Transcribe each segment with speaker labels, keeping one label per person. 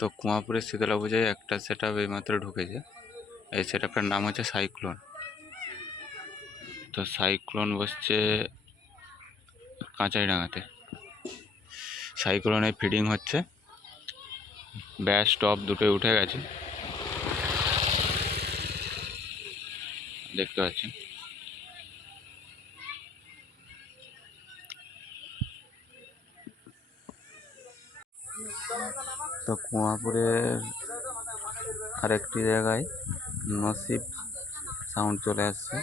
Speaker 1: তো কুয়াপুরের শীতলা পূজায় একটা সেট আপ এইমাত্র ঢুকেছে। এই সেট আপটার নাম হচ্ছে সাইক্লোন তো সাইক্লোন বসছে কাঁচাইডাঙ্গাতে। সাইক্লোনে ফিডিং হচ্ছে। ব্যাস টপ দুটোই উঠে গেছে। দেখতে পাচ্ছেন। তো কুয়াপুরের আরেকটি জায়গায় নসিব সাউন্ড চলে আসছে।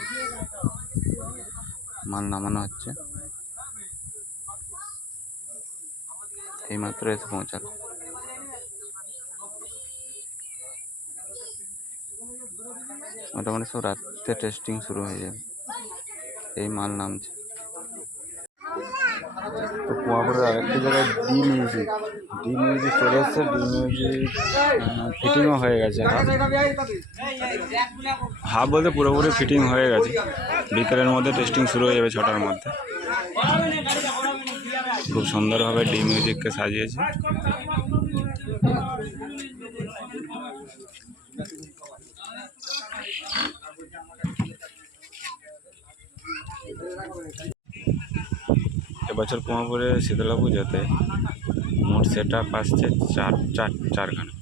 Speaker 1: মাল নামানো হচ্ছে। এইমাত্র এসে পৌঁছালো। মোটামুটি সব রাত্রে টেস্টিং শুরু হয়ে যাবে। এই মাল নামছে। তো কুয়াপুরের আরেকটি জায়গায় ডি মিউজিক ডি মিউজিক চলে এসছে ডি মিউজিক ফিটিংও হয়ে গেছে হাফ বলতে পুরোপুরি ফিটিং হয়ে গেছে। বিকেলের মধ্যে টেস্টিং শুরু হয়ে যাবে ছটার মধ্যে। খুব সুন্দরভাবে ডি মিউজিককে সাজিয়েছে। এবছর কুমাপুরে শীতলা পুজোতে মোট সেট আপ আসছে চার চার, চারখানা।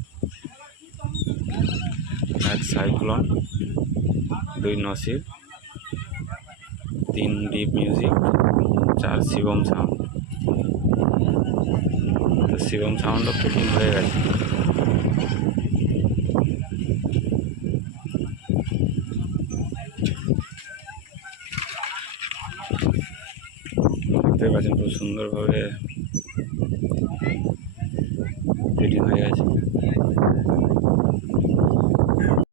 Speaker 1: এক সাইক্লোন, দুই নসিব তিন ডিপ মিউজিক, চার শিবম সাউন্ড। তো শিবম সাউন্ডও ফিটিং হয়ে গেছে। দেখতে পাচ্ছেন খুব সুন্দরভাবে ফিটিং হয়ে আছে।